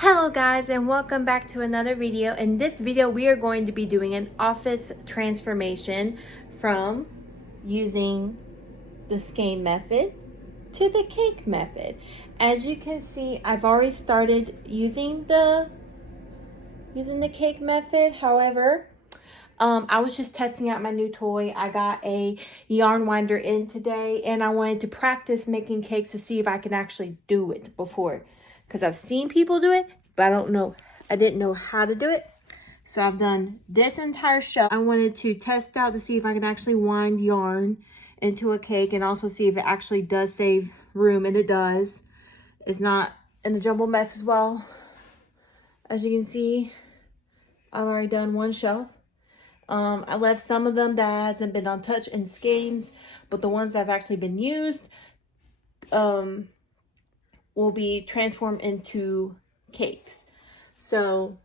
Hello guys, and welcome back to another video. In this video we are going to be doing an office transformation from using the skein method to the cake method. As you can see, I've already started using the cake method. However, I was just testing out my new toy. I got a yarn winder in today and I wanted to practice making cakes to see if I can actually do it before, because I've seen people do it, but I didn't know how to do it. So I've done this entire shelf. I wanted to test out to see if I can actually wind yarn into a cake and also see if it actually does save room, and it does. It's not in the jumble mess as well. As you can see, I've already done one shelf. I left some of them that hasn't been untouched in skeins, but the ones that have actually been used will be transformed into cakes. So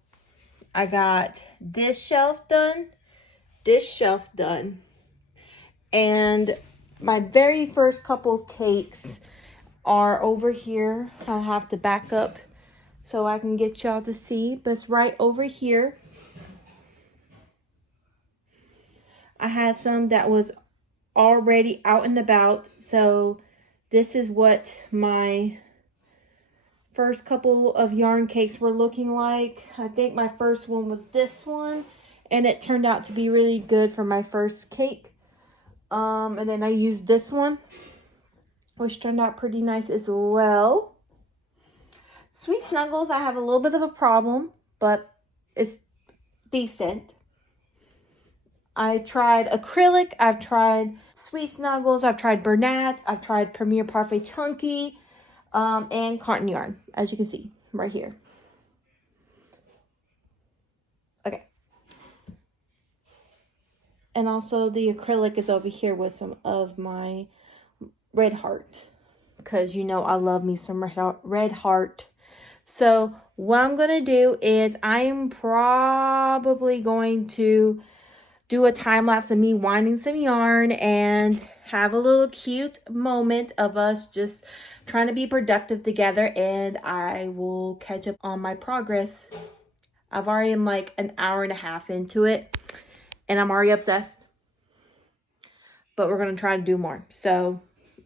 I got this shelf done, and my very first couple of cakes are over here. I have to back up so I can get y'all to see, but it's right over here. I had some that was already out and about, so this is what my first couple of yarn cakes were looking like. I think my first one was this one, and it turned out to be really good for my first cake. And then I used this one, which turned out pretty nice as well. Sweet Snuggles, I have a little bit of a problem, but it's decent. I tried acrylic, I've tried Sweet Snuggles, I've tried Bernat, I've tried Premier Parfait Chunky, and cotton yarn, as you can see right here. Okay. And also the acrylic is over here with some of my Red Heart, because you know I love me some Red Heart. So what I'm going to do is I am probably going to do a time lapse of me winding some yarn and have a little cute moment of us just trying to be productive together, and I will catch up on my progress. I've already am like an hour and a half into it and I'm already obsessed, but we're going to try to do more. So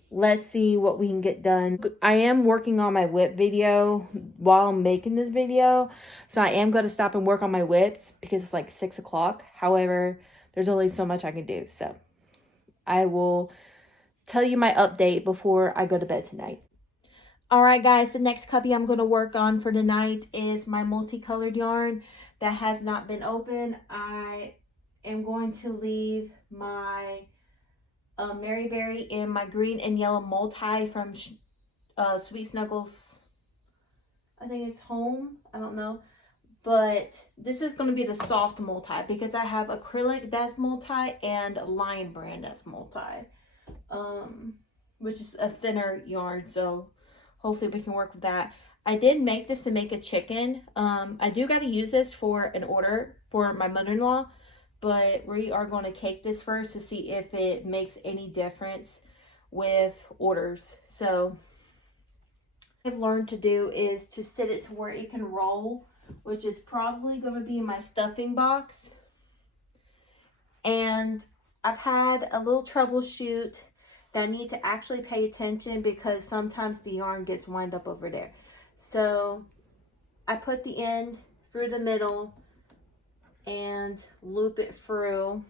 let's see what we can get done. I am working on my whip video while I'm making this video, so I am going to stop and work on my whips because it's like 6 o'clock. However, there's only so much I can do, so I will tell you my update before I go to bed tonight. All right, guys, the next cubby I'm going to work on for tonight is my multicolored yarn that has not been opened. I am going to leave my Mary Berry in my green and yellow multi from Sweet Snuggles. I think it's Home. I don't know. But this is going to be the soft multi because I have acrylic that's multi and Lion Brand that's multi. Which is a thinner yarn. So hopefully we can work with that. I did make this to make a chicken. I do got to use this for an order for my mother-in-law. But we are going to cake this first to see if it makes any difference with orders. So what I've learned to do is to set it to where it can roll, which is probably going to be in my stuffing box. And I've had a little troubleshoot that I need to actually pay attention because sometimes the yarn gets wound up over there. So I put the end through the middle and loop it through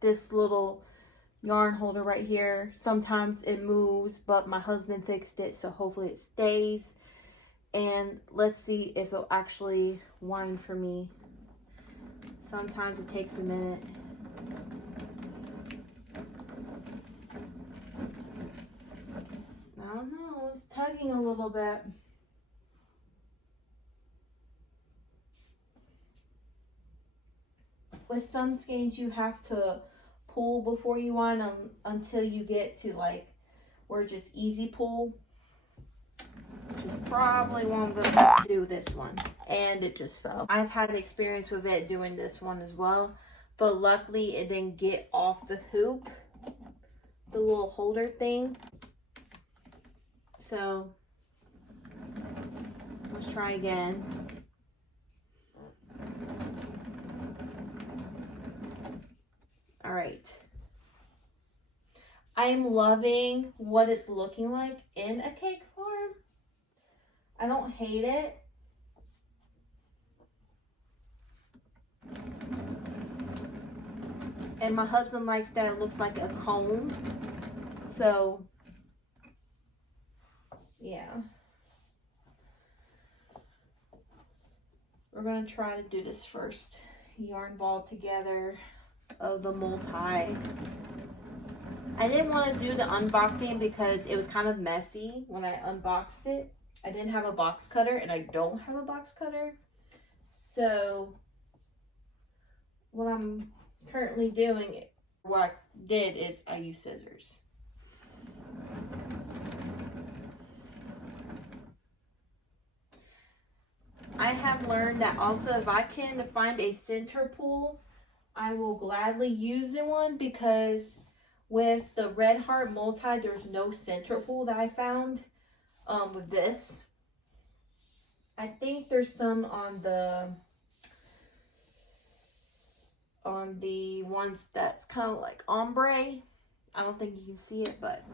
this little yarn holder right here. Sometimes it moves, but my husband fixed it, so hopefully it stays. And let's see if it'll actually wind for me. Sometimes it takes a minute. I don't know, it's tugging a little bit. With some skeins you have to pull before you wind until you get to like where it's just easy pull, which is probably what I'm gonna do this one. And it just fell. I've had experience with it doing this one as well, but luckily it didn't get off the hoop, the little holder thing. So Let's try again. All right. I am loving what it's looking like in a cake form. I don't hate it. And my husband likes that it looks like a cone. So, yeah. We're going to try to do this first yarn ball together of the multi. I didn't want to do the unboxing because it was kind of messy when I unboxed it. I didn't have a box cutter and I don't have a box cutter. So what I'm currently doing, what I did is I used scissors. I have learned that also if I can find a center pull, I will gladly use the one, because with the Red Heart Multi, there's no center pull that I found with this. I think there's some on the ones that's kind of like ombre. I don't think you can see it, but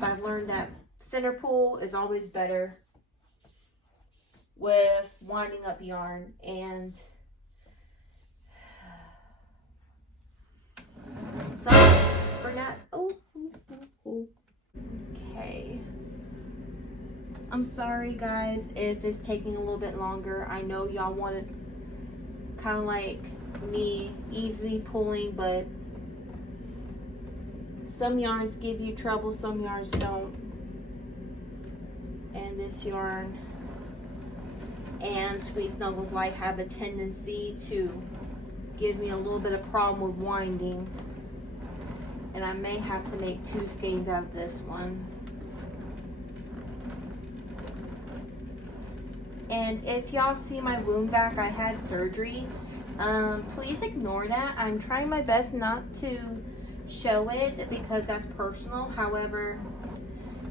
I've learned that center pull is always better with winding up yarn. And some Bernat. Okay. I'm sorry guys if it's taking a little bit longer. I know y'all wanted kind of like me easy pulling, but some yarns give you trouble, some yarns don't. And this yarn and Sweet Snuggles Light have a tendency to give me a little bit of problem with winding. And I may have to make 2 skeins out of this one. And if y'all see my wound vac, I had surgery. Please ignore that. I'm trying my best not to show it because that's personal. However,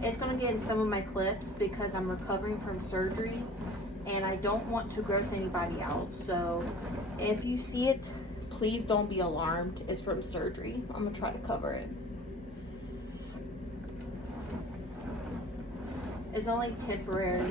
it's going to get in some of my clips because I'm recovering from surgery and I don't want to gross anybody out. So if you see it, please don't be alarmed. It's from surgery. I'm going to try to cover it. It's only temporary.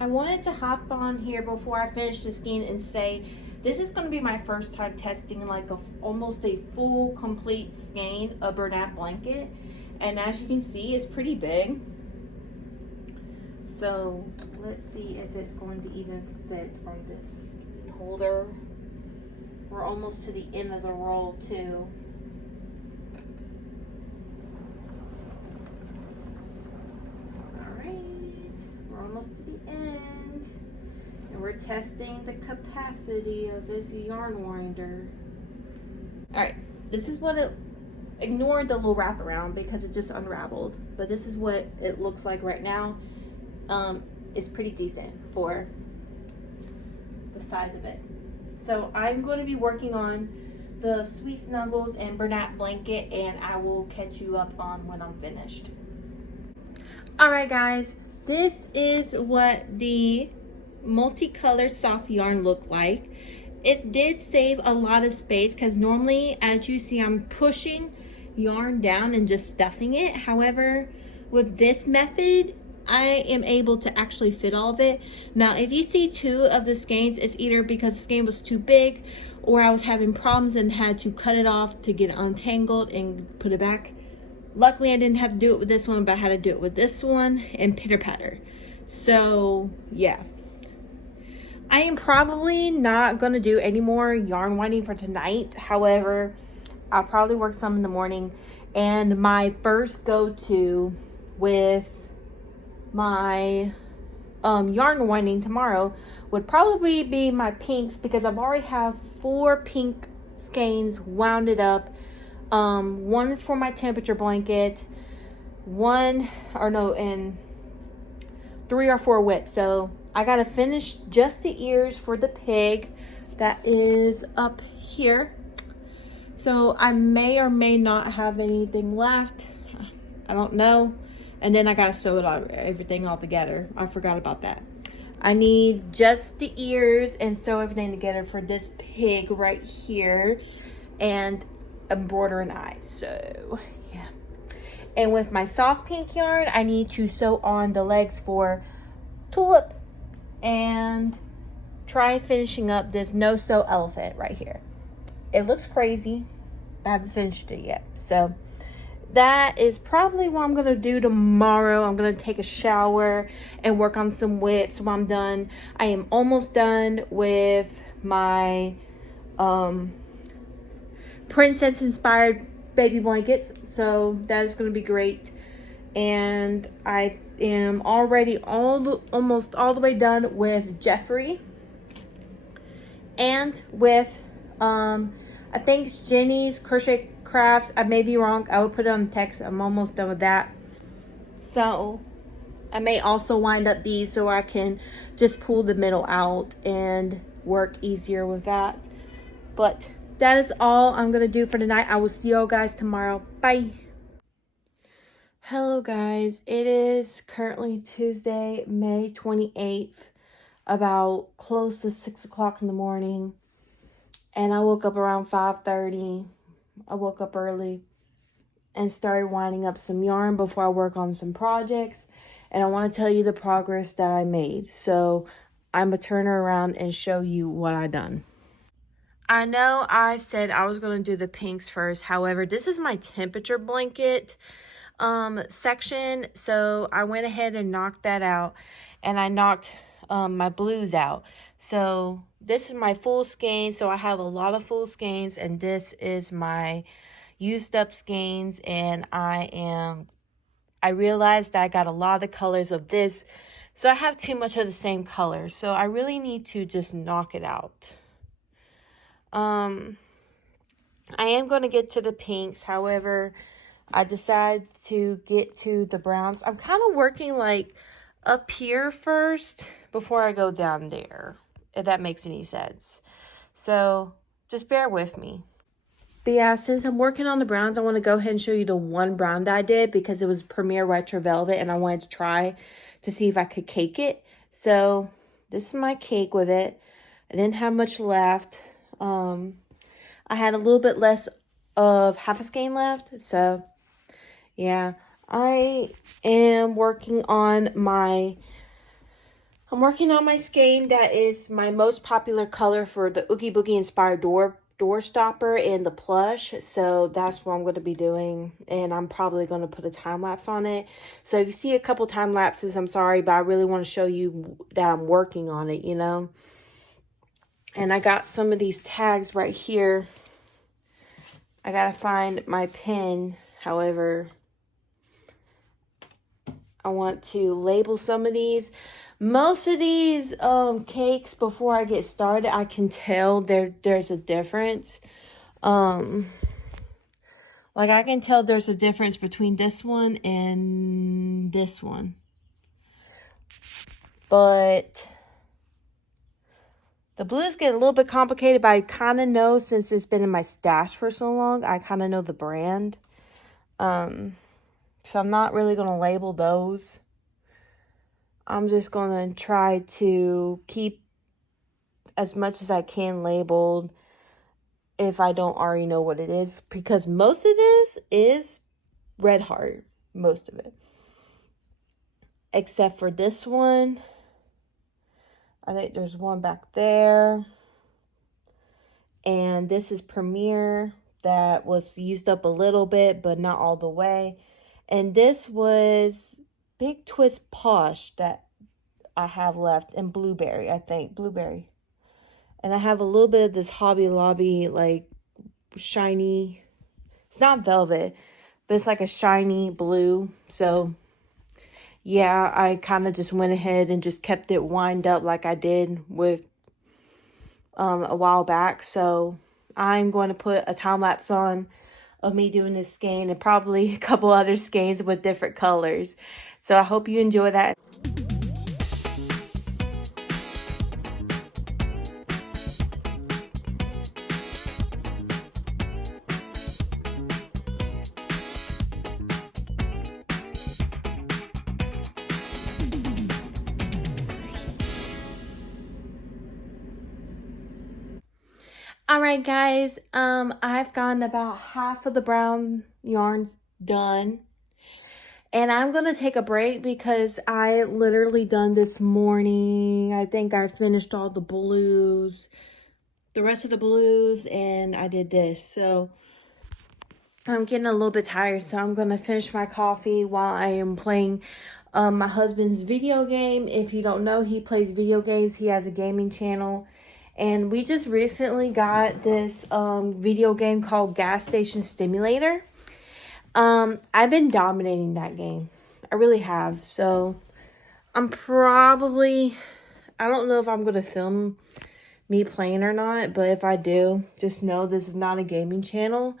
I wanted to hop on here before I finish the skein and say this is going to be my first time testing like almost a full complete skein of Bernat blanket, and as you can see it's pretty big. So let's see if it's going to even fit on this holder. We're almost to the end of the roll too. Almost to the end, and we're testing the capacity of this yarn winder. All right, this is what it, ignore the little wraparound because it just unraveled, but this is what it looks like right now. It's pretty decent for the size of it. So I'm going to be working on the Sweet Snuggles and Bernat blanket, and I will catch you up on when I'm finished. All right guys, this is what the multicolored soft yarn looked like. It did save a lot of space because normally, as you see, I'm pushing yarn down and just stuffing it. However, with this method, I am able to actually fit all of it. Now, if you see 2 of the skeins, it's either because the skein was too big or I was having problems and had to cut it off to get it untangled and put it back. Luckily, I didn't have to do it with this one, but I had to do it with this one and pitter patter. So, yeah. I am probably not going to do any more yarn winding for tonight. However, I'll probably work some in the morning. And my first go-to with my yarn winding tomorrow would probably be my pinks, because I've already have 4 pink skeins wounded up One is for my temperature blanket. And 3 or 4 whips. So I gotta finish just the ears for the pig that is up here. So I may or may not have anything left. I don't know. And then I gotta sew everything all together. I forgot about that. I need just the ears and sew everything together for this pig right here, and embroider an eye. So yeah. And with my soft pink yarn, I need to sew on the legs for Tulip and try finishing up this no-sew elephant right here. It looks crazy. I haven't finished it yet. So that is probably what I'm gonna do tomorrow. I'm gonna take a shower and work on some whips when I'm done. I am almost done with my princess inspired baby blankets, so that is gonna be great. And I am already almost all the way done with Jeffrey and with I think it's Jenny's Crochet Crafts. I may be wrong. I will put it on text. I'm almost done with that. So I may also wind up these so I can just pull the middle out and work easier with that. But that is all I'm gonna do for tonight. I will see y'all guys tomorrow. Bye. Hello guys, it is currently Tuesday, May 28th, about close to 6 o'clock in the morning, and I woke up around 5:30. I woke up early and started winding up some yarn before I work on some projects, and I want to tell you the progress that I made. So I'm gonna turn her around and show you what I done. I know I said I was going to do the pinks first. However, this is my temperature blanket section, so I went ahead and knocked that out, and I knocked my blues out. So this is my full skein, so I have a lot of full skeins, and this is my used up skeins. And I realized that I got a lot of the colors of this, so I have too much of the same color, so I really need to just knock it out. I am going to get to the pinks. However, I decided to get to the browns. I'm kind of working like up here first before I go down there, if that makes any sense. So just bear with me. But yeah, since I'm working on the browns, I want to go ahead and show you the one brown that I did because it was Premier Retro Velvet and I wanted to try to see if I could cake it. So this is my cake with it. I didn't have much left. I had a little bit less of half a skein left, so yeah. I am working on my skein that is my most popular color for the Oogie Boogie inspired door stopper and the plush. So that's what I'm going to be doing, and I'm probably going to put a time lapse on it. So if you see a couple time lapses, I'm sorry, but I really want to show you that I'm working on it, you know. And I got some of these tags right here. I gotta find my pen. However, I want to label some of these. Most of these cakes, before I get started, I can tell there's a difference. Like I can tell there's a difference between this one and this one. But the blues get a little bit complicated, but I kind of know, since it's been in my stash for so long, I kind of know the brand. So I'm not really going to label those. I'm just going to try to keep as much as I can labeled if I don't already know what it is. Because most of this is Red Heart. Most of it. Except for this one. I think there's one back there. And this is Premier that was used up a little bit, but not all the way. And this was Big Twist Posh that I have left. And Blueberry, I think. Blueberry. And I have a little bit of this Hobby Lobby, like, shiny. It's not velvet, but it's like a shiny blue. So yeah, I kind of just went ahead and just kept it wind up like I did with a while back. So I'm going to put a time lapse on of me doing this skein and probably a couple other skeins with different colors. So I hope you enjoy that. Alright guys, I've gotten about half of the brown yarns done. And I'm going to take a break because I literally done this morning. I think I finished all the blues, the rest of the blues, and I did this. So I'm getting a little bit tired, so I'm going to finish my coffee while I am playing my husband's video game. If you don't know, he plays video games. He has a gaming channel. And we just recently got this video game called Gas Station Simulator. I've been dominating that game. I really have. So, I don't know if I'm going to film me playing or not. But if I do, just know this is not a gaming channel.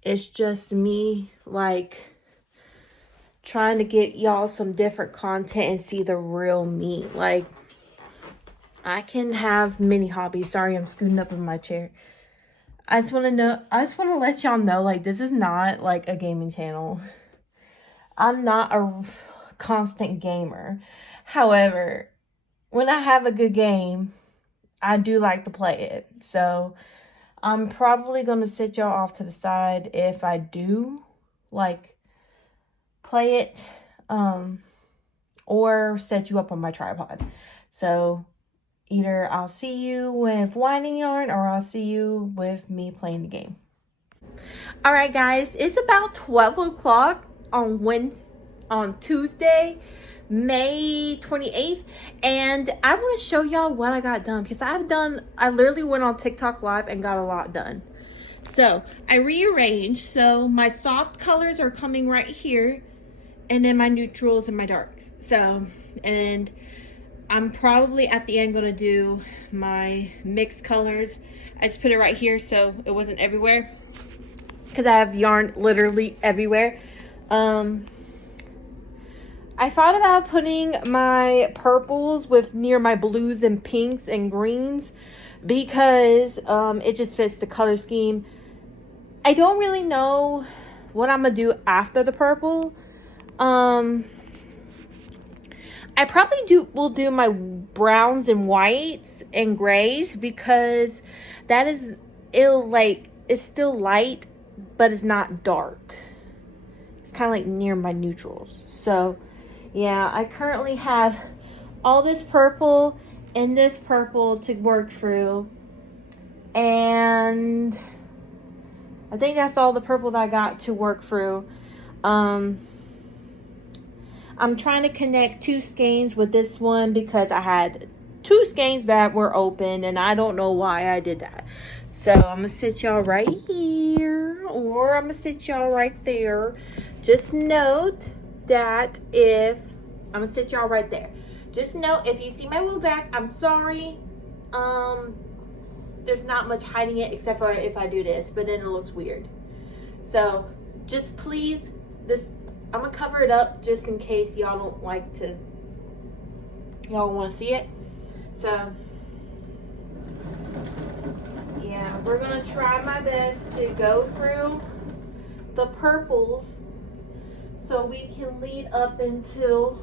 It's just me, like, trying to get y'all some different content and see the real me. Like, I can have many hobbies. Sorry, I'm scooting up in my chair. I just want to let y'all know, like, this is not, like, a gaming channel. I'm not a constant gamer. However, when I have a good game, I do like to play it. So, I'm probably going to sit y'all off to the side if I do, like, play it, or set you up on my tripod. So, either I'll see you with winding yarn or I'll see you with me playing the game. Alright guys, it's about 12 o'clock on Tuesday, May 28th. And I want to show y'all what I got done. Because I literally went on TikTok Live and got a lot done. So, I rearranged. So, my soft colors are coming right here. And then my neutrals and my darks. So, and I'm probably at the end going to do my mixed colors. I just put it right here so it wasn't everywhere. Because I have yarn literally everywhere. I thought about putting my purples near my blues and pinks and greens. Because it just fits the color scheme. I don't really know what I'm going to do after the purple. I probably will do my browns and whites and grays because it's still light, but it's not dark. It's kind of like near my neutrals. So, yeah, I currently have all this purple and this purple to work through. And I think that's all the purple that I got to work through. I'm trying to connect two skeins with this one because I had two skeins that were open and I don't know why I did that. So I'm going to sit y'all right here or I'm going to sit y'all right there. Just note that I'm going to sit y'all right there. Just note if you see my wheel back, I'm sorry. There's not much hiding it except for if I do this, but then it looks weird. So just please, I'm going to cover it up just in case y'all don't want to see it. So, yeah, we're going to try my best to go through the purples so we can lead up into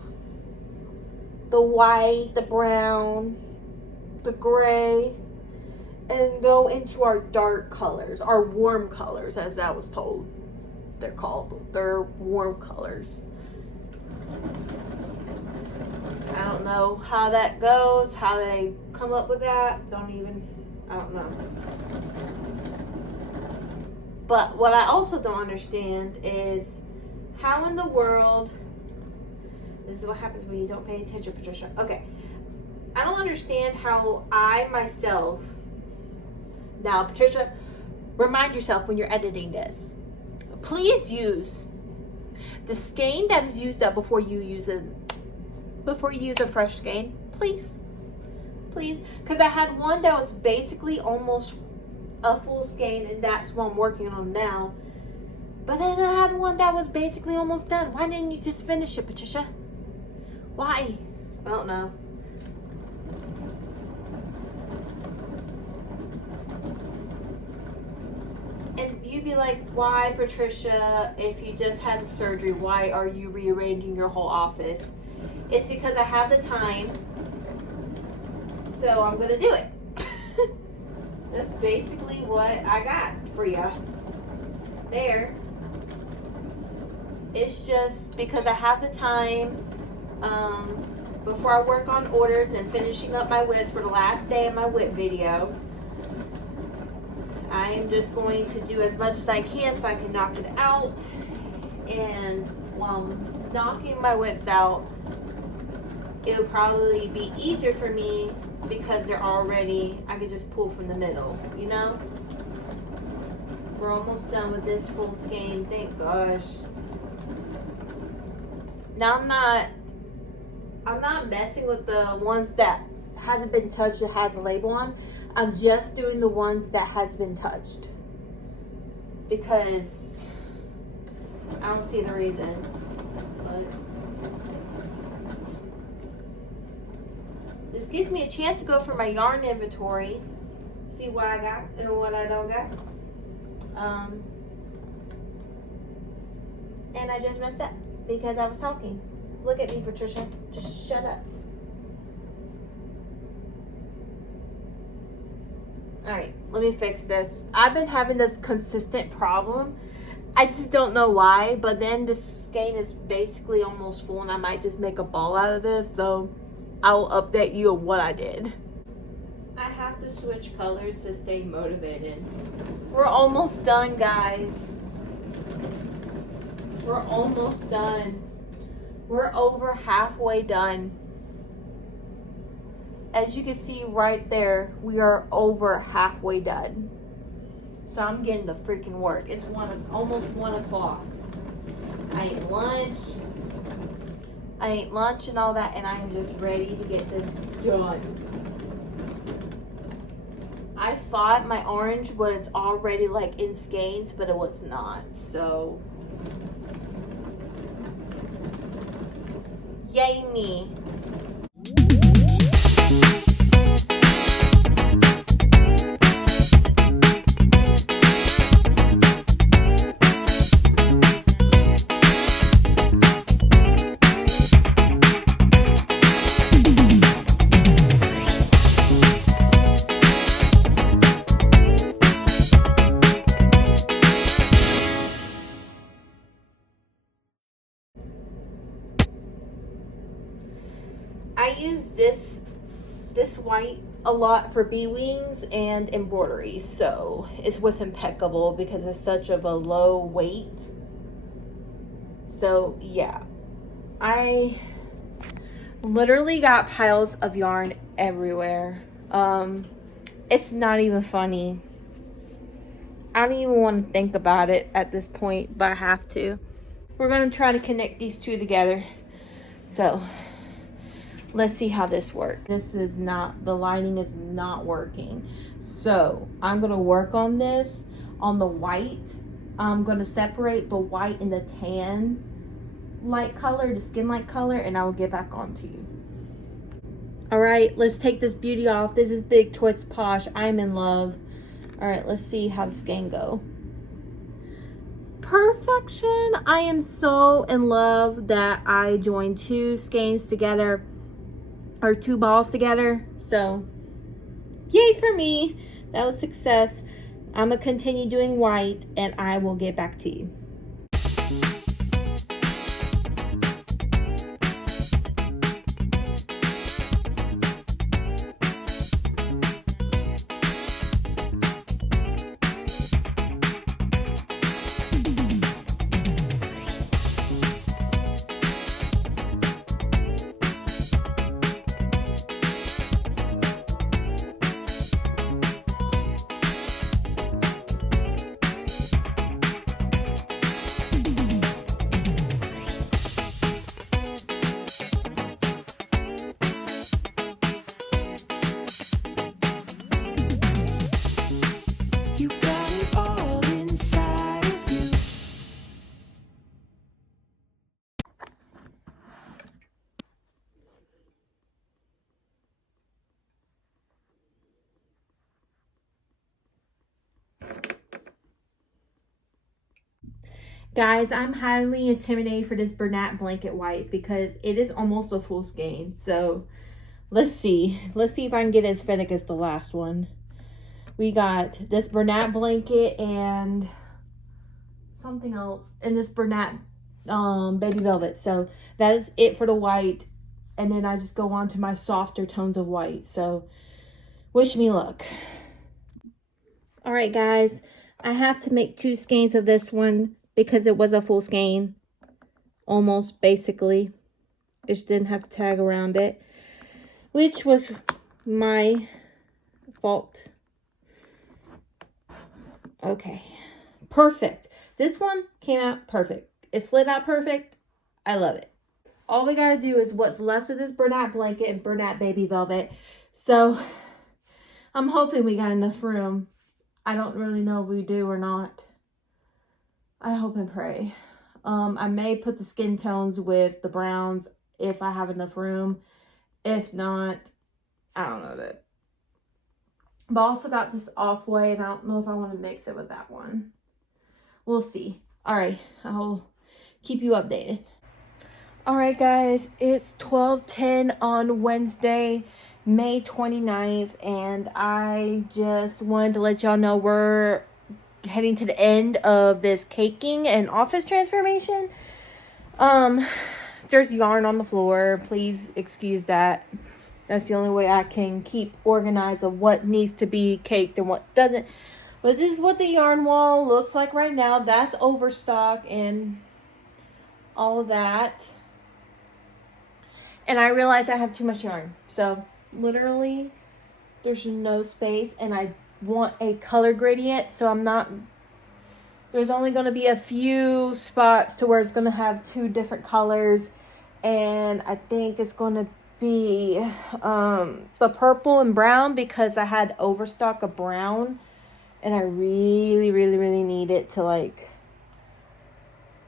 the white, the brown, the gray, and go into our dark colors, our warm colors as I was told. They're called. They're warm colors. I don't know how that goes, how they come up with that. I don't know. But what I also don't understand is how in the world, this is what happens when you don't pay attention, Patricia. Okay. I don't understand how I myself, now Patricia, remind yourself when you're editing this. Please use the skein that is used up before you use a fresh skein. Please. Because I had one that was basically almost a full skein, and that's what I'm working on now. But then I had one that was basically almost done. Why didn't you just finish it, Patricia? Why? I don't know. And you'd be like, why, Patricia, if you just had surgery, why are you rearranging your whole office? It's because I have the time, so I'm going to do it. That's basically what I got for you there. It's just because I have the time before I work on orders and finishing up my whips for the last day of my whip video. I am just going to do as much as I can so I can knock it out. And while I'm knocking my whips out, it'll probably be easier for me because they're already, I could just pull from the middle, you know? We're almost done with this full skein, thank gosh. Now I'm not messing with the ones that hasn't been touched that has a label on. I'm just doing the ones that has been touched because I don't see the reason. But this gives me a chance to go for my yarn inventory, see what I got and what I don't got. And I just messed up because I was talking. Look at me, Patricia. Just shut up. Alright, let me fix this. I've been having this consistent problem. I just don't know why, but then this skein is basically almost full and I might just make a ball out of this, so I'll update you on what I did. I have to switch colors to stay motivated. We're almost done, guys. We're almost done. We're over halfway done. As you can see right there, we are over halfway done. So I'm getting to freaking work. It's almost 1 o'clock. I ate lunch and all that, and I'm just ready to get this done. I thought my orange was already like in skeins, but it was not. So yay me. I use this white a lot for bee wings and embroidery, so it's with Impeccable because it's such of a low weight. So yeah, I literally got piles of yarn everywhere. It's not even funny. I don't even want to think about it at this point, but I have to. We're gonna try to connect these two together. So let's see how this works. The lighting is not working. So I'm gonna work on this on the white. I'm gonna separate the white and the tan light color, the skin light color, and I will get back on to you. All right, let's take this beauty off. This is Big Twist Posh. I'm in love. All right, let's see how the skein go. Perfection. I am so in love that I joined two skeins together, or two balls together. So yay for me. That was success. I'm gonna continue doing white and I will get back to you. Guys, I'm highly intimidated for this Bernat blanket white because it is almost a full skein. So let's see. Let's see if I can get as aesthetic as the last one. We got this Bernat blanket and something else. And this Bernat baby velvet. So that is it for the white. And then I just go on to my softer tones of white. So wish me luck. All right, guys. I have to make 2 skeins of this one because it was a full skein. Almost, basically. It just didn't have to tag around it, which was my fault. Okay, perfect. This one came out perfect. It slid out perfect. I love it. All we gotta do is what's left of this Bernat blanket and Bernat baby velvet. So I'm hoping we got enough room. I don't really know if we do or not. I hope and pray. I may put the skin tones with the browns if I have enough room. If not, I don't know that. But I also got this off-white, and I don't know if I want to mix it with that one. We'll see. All right, I'll keep you updated. All right, guys, it's 12:10 on Wednesday, May 29th, and I just wanted to let y'all know we're heading to the end of this caking and office transformation. There's yarn on the floor. Please excuse that. That's the only way I can keep organized of what needs to be caked and what doesn't. But this is what the yarn wall looks like right now. That's overstock and all of that. And I realize I have too much yarn. So literally there's no space, and I want a color gradient. So there's only going to be a few spots to where it's going to have 2 different colors. And I think it's going to be the purple and brown because I had overstock of brown, and I really need it to like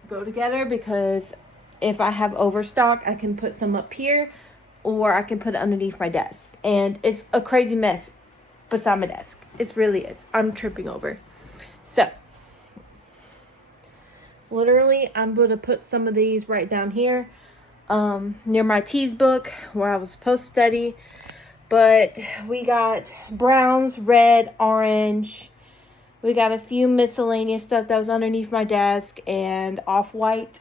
go together, because if I have overstock I can put some up here or I can put it underneath my desk, and it's a crazy mess beside my desk. It really is. I'm tripping over. So literally I'm going to put some of these right down here near my teas book where I was supposed to study. But we got browns, red, orange. We got a few miscellaneous stuff that was underneath my desk and off-white.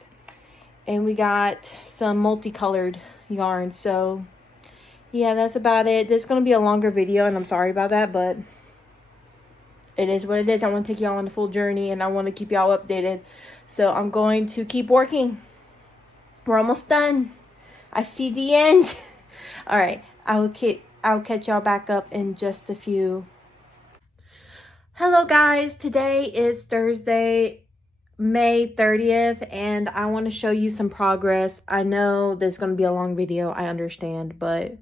And we got some multicolored yarn. So yeah, that's about it. This is going to be a longer video, and I'm sorry about that, but it is what it is. I want to take y'all on the full journey, and I want to keep y'all updated. So I'm going to keep working. We're almost done. I see the end. All right. I'll catch y'all back up in just a few. Hello, guys. Today is Thursday, May 30th, and I want to show you some progress. I know this is going to be a long video. I understand, but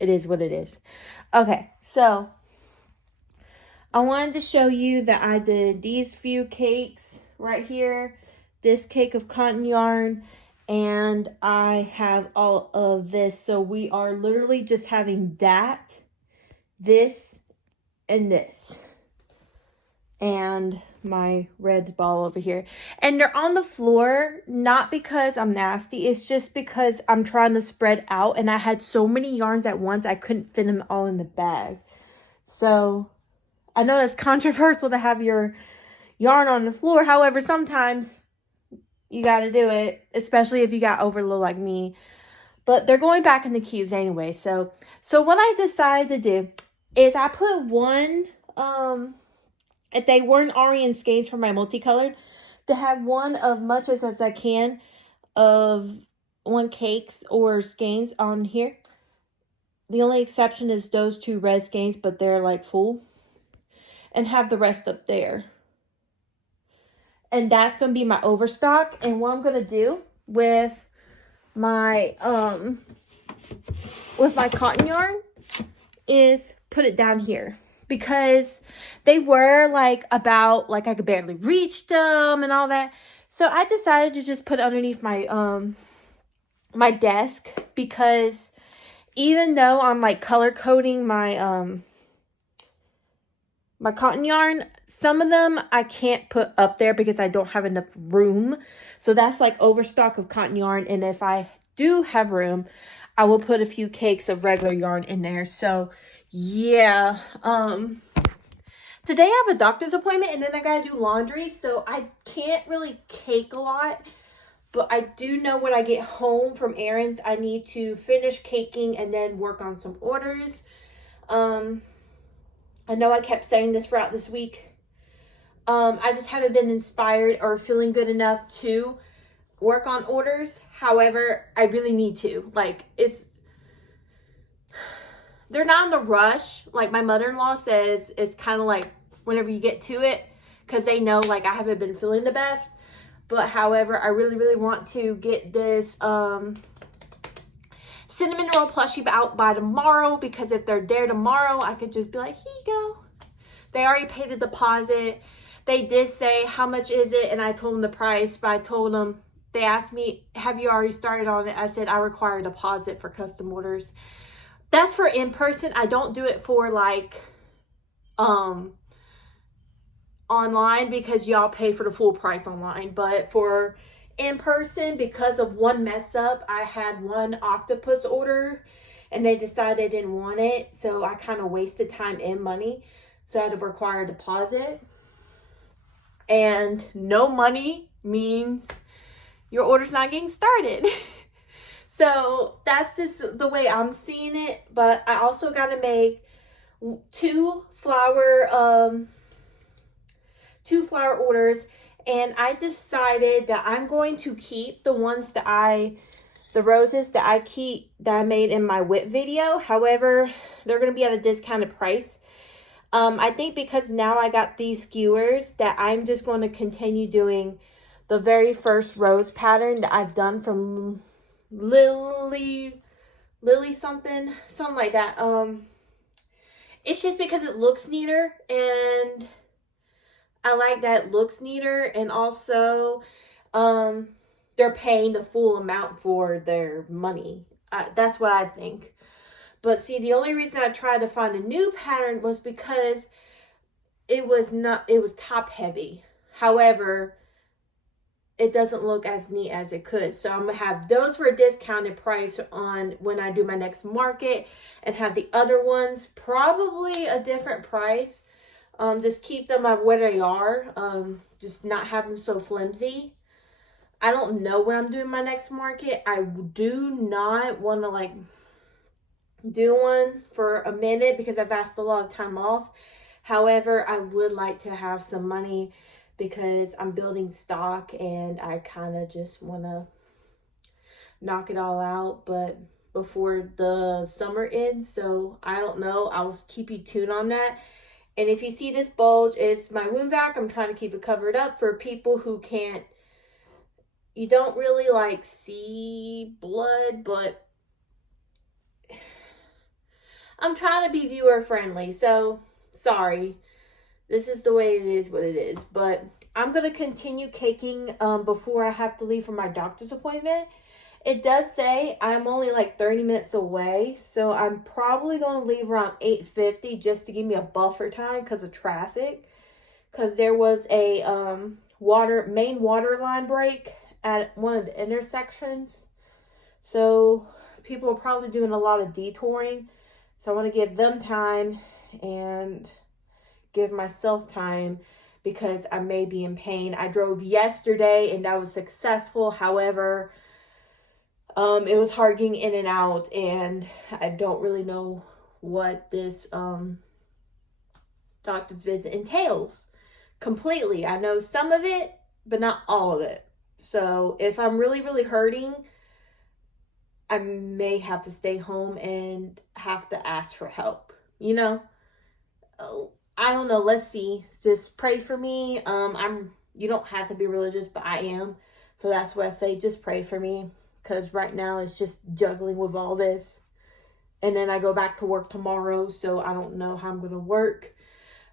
it is what it is. Okay. So I wanted to show you that I did these few cakes right here. This cake of cotton yarn. And I have all of this. So we are literally just having that, this, and this. And my red ball over here. And they're on the floor, not because I'm nasty. It's just because I'm trying to spread out. And I had so many yarns at once, I couldn't fit them all in the bag. So I know that's controversial to have your yarn on the floor. However, sometimes you got to do it, especially if you got overload like me. But they're going back in the cubes anyway. So what I decided to do is I put one, if they weren't Orient skeins for my multicolored, to have one of much as I can of one cakes or skeins on here. The only exception is those 2 red skeins, but they're like full. And have the rest up there. And that's going to be my overstock. And what I'm going to do with my cotton yarn is put it down here. Because they were like about, like I could barely reach them and all that. So I decided to just put it underneath my, my desk. Because even though I'm like color coding my, my cotton yarn. Some of them I can't put up there because I don't have enough room. So that's like overstock of cotton yarn. And if I do have room, I will put a few cakes of regular yarn in there. So yeah, today I have a doctor's appointment and then I gotta do laundry. So I can't really cake a lot. But I do know when I get home from errands, I need to finish caking and then work on some orders. I know I kept saying this throughout this week. I just haven't been inspired or feeling good enough to work on orders. However, I really need to. Like, they're not in the rush. Like my mother-in-law says, it's kind of like whenever you get to it, because they know like I haven't been feeling the best. But however, I really, really want to get this cinnamon roll plushie out by tomorrow, because if they're there tomorrow, I could just be like, here you go. They already paid the deposit. They did say, how much is it? And I told them the price, but I told them, they asked me, have you already started on it? I said, I require a deposit for custom orders. That's for in person. I don't do it for like online, because y'all pay for the full price online. But for in person, because of one mess up, I had one octopus order and they decided they didn't want it. So I kind of wasted time and money. So I had to require a deposit. And no money means your order's not getting started. So that's just the way I'm seeing it. But I also got to make two flower orders, and I decided that I'm going to keep the ones that the roses that I made in my whip video. However, they're going to be at a discounted price. I think because now I got these skewers that I'm just going to continue doing the very first rose pattern that I've done from Lily something like that. It's just because it looks neater, and I like that it looks neater, and also they're paying the full amount for their money. That's what I think. But see, the only reason I tried to find a new pattern was because it was top heavy. However, it doesn't look as neat as it could. So I'm going to have those for a discounted price on when I do my next market, and have the other ones probably a different price. Just keep them at where they are. Just not have them so flimsy. I don't know when I'm doing my next market. I do not want to like do one for a minute because I've asked a lot of time off. However, I would like to have some money because I'm building stock and I kind of just want to knock it all out, but before the summer ends. So I don't know. I'll keep you tuned on that. And if you see this bulge, it's my wound vac. I'm trying to keep it covered up for people who you don't really like see blood, but I'm trying to be viewer friendly. So sorry, this is the way it is, what it is. But I'm going to continue caking before I have to leave for my doctor's appointment. It does say I'm only like 30 minutes away, so I'm probably going to leave around 8:50 just to give me a buffer time because of traffic. Because there was a main water line break at one of the intersections. So people are probably doing a lot of detouring. So I want to give them time and give myself time because I may be in pain. I drove yesterday and that was successful. However, it was hard getting in and out, and I don't really know what this doctor's visit entails completely. I know some of it, but not all of it. So if I'm really, really hurting, I may have to stay home and have to ask for help, you know? I don't know. Let's see. Just pray for me. You don't have to be religious, but I am. So that's why I say just pray for me. Because right now it's just juggling with all this. And then I go back to work tomorrow. So I don't know how I'm going to work.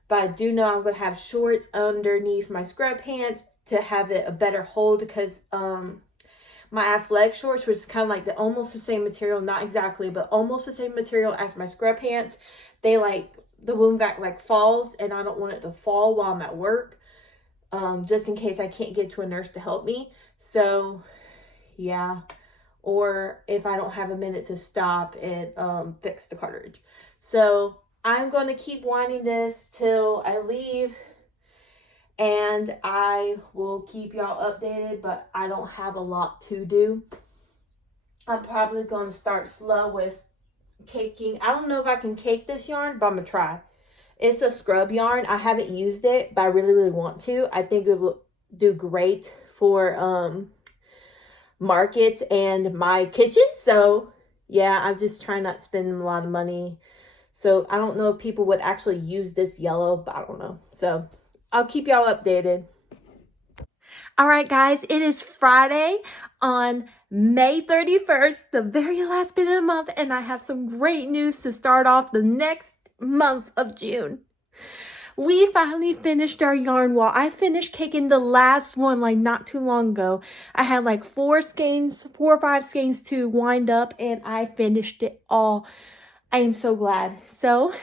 But I do know I'm going to have shorts underneath my scrub pants to have it a better hold. Because my athletic shorts, which is kind of like almost the same material. Not exactly, but almost the same material as my scrub pants. They like the wound vac like falls, and I don't want it to fall while I'm at work, just in case I can't get to a nurse to help me. So yeah, or if I don't have a minute to stop and fix the cartridge. So I'm going to keep winding this till I leave, and I will keep y'all updated, but I don't have a lot to do. I'm probably going to start slow with caking. I don't know if I can cake this yarn, but I'm going to try. It's a scrub yarn. I haven't used it, but I really, really want to. I think it will do great for markets and my kitchen. So yeah, I'm just trying not to spend a lot of money. So I don't know if people would actually use this yellow, but I don't know. So I'll keep y'all updated. All right, guys, it is Friday on May 31st, the very last bit of the month, and I have some great news to start off the next month of June. We finally finished our yarn wall. I finished caking the last one like not too long ago. I had like 4 or 5 skeins to wind up, and I finished it all. I am so glad. So,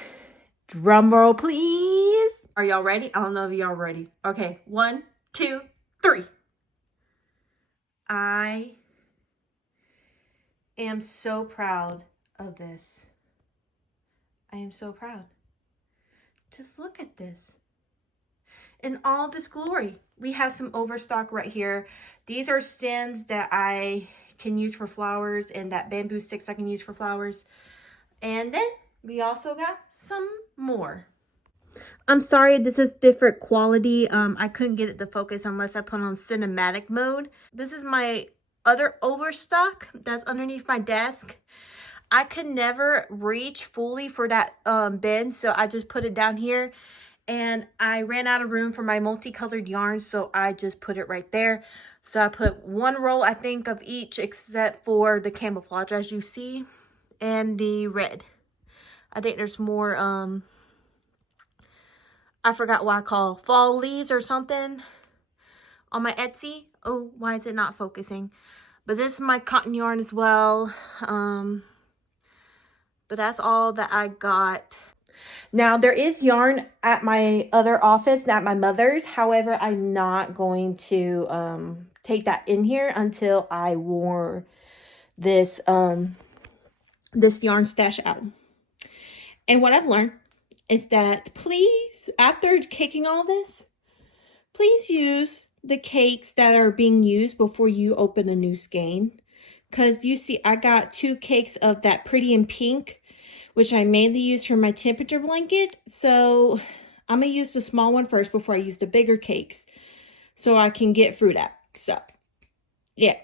drum roll, please. Are y'all ready? I don't know if y'all ready. Okay, 1, 2, 3. I am so proud of this. I am so proud. Just look at this. In all this glory. We have some overstock right here. These are stems that I can use for flowers, and that bamboo sticks I can use for flowers. And then we also got some more. I'm sorry, this is different quality. I couldn't get it to focus unless I put on cinematic mode. This is my other overstock that's underneath my desk. I could never reach fully for that bin, so I just put it down here. And I ran out of room for my multicolored yarn, so I just put it right there. So I put 1 roll, I think, of each except for the camouflage, as you see, and the red. I think there's more, I forgot what I call fall leaves or something on my Etsy. Oh, why is it not focusing? But this is my cotton yarn as well. But that's all that I got. Now, there is yarn at my other office, at my mother's. However, I'm not going to take that in here until I wore this this yarn stash out. And what I've learned is that please, after caking all this, please use the cakes that are being used before you open a new skein. Because you see, I got 2 cakes of that Pretty in Pink, which I mainly use for my temperature blanket. So I'm going to use the small one first before I use the bigger cakes, so I can get fruit out. So, yeah.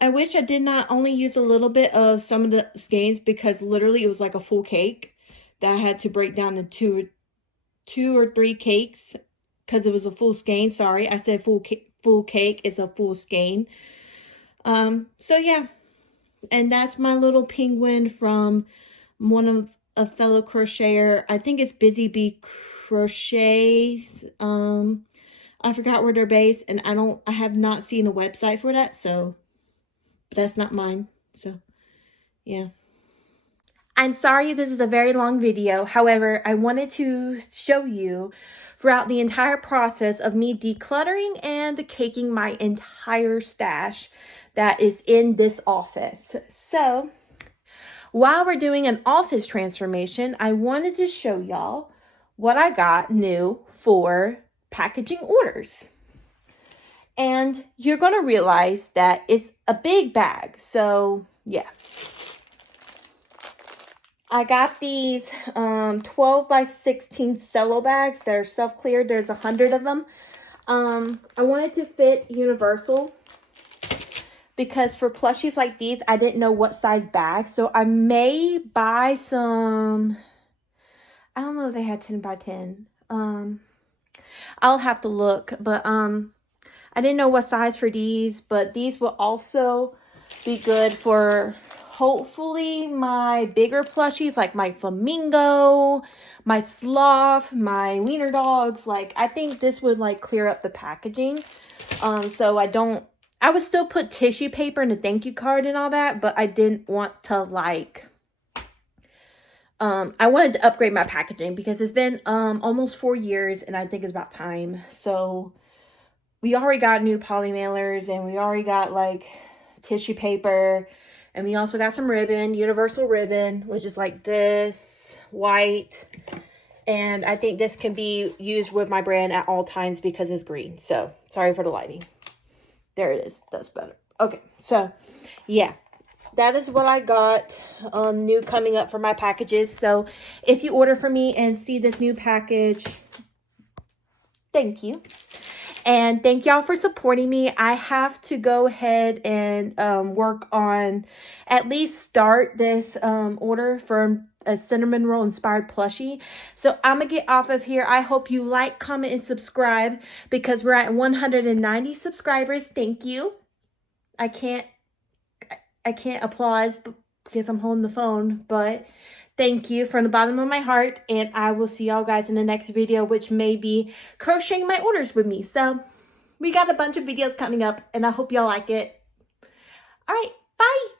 I wish I did not only use a little bit of some of the skeins, because literally it was like a full cake that I had to break down into 2 or 3 cakes because it was a full skein. Sorry, I said full cake. It's a full skein. So yeah. And that's my little penguin from one of a fellow crocheter. I think it's Busy Bee Crochets. I forgot where they're based, and I have not seen a website for that, so, but that's not mine. So yeah. I'm sorry this is a very long video. However, I wanted to show you throughout the entire process of me decluttering and caking my entire stash that is in this office. So while we're doing an office transformation, I wanted to show y'all what I got new for packaging orders. And you're going to realize that it's a big bag. So yeah. I got these 12 by 16 cello bags. They're self-cleared. There's 100 of them. I wanted to fit universal, because for plushies like these, I didn't know what size bag. So I may buy some, I don't know if they had 10 by 10. I'll have to look, but I didn't know what size for these, but these will also be good for hopefully my bigger plushies, like my flamingo, my sloth, my wiener dogs. Like, I think this would like clear up the packaging. So I would still put tissue paper in the thank you card and all that, but I didn't want to like I wanted to upgrade my packaging because it's been almost 4 years, and I think it's about time. So we already got new poly mailers, and we already got like tissue paper, and we also got some ribbon, universal ribbon, which is like this white. And I think this can be used with my brand at all times because it's green. So sorry for the lighting. There it is. That's better. Okay, so yeah, that is what I got new coming up for my packages. So if you order from me and see this new package, thank you. And thank y'all for supporting me. I have to go ahead and work on, at least start this order for a cinnamon roll inspired plushie. So I'm gonna get off of here. I hope you like, comment, and subscribe because we're at 190 subscribers. Thank you. I can't applause because I'm holding the phone, but thank you from the bottom of my heart, and I will see y'all guys in the next video, which may be crocheting my orders with me. So we got a bunch of videos coming up, and I hope y'all like it. All right, bye.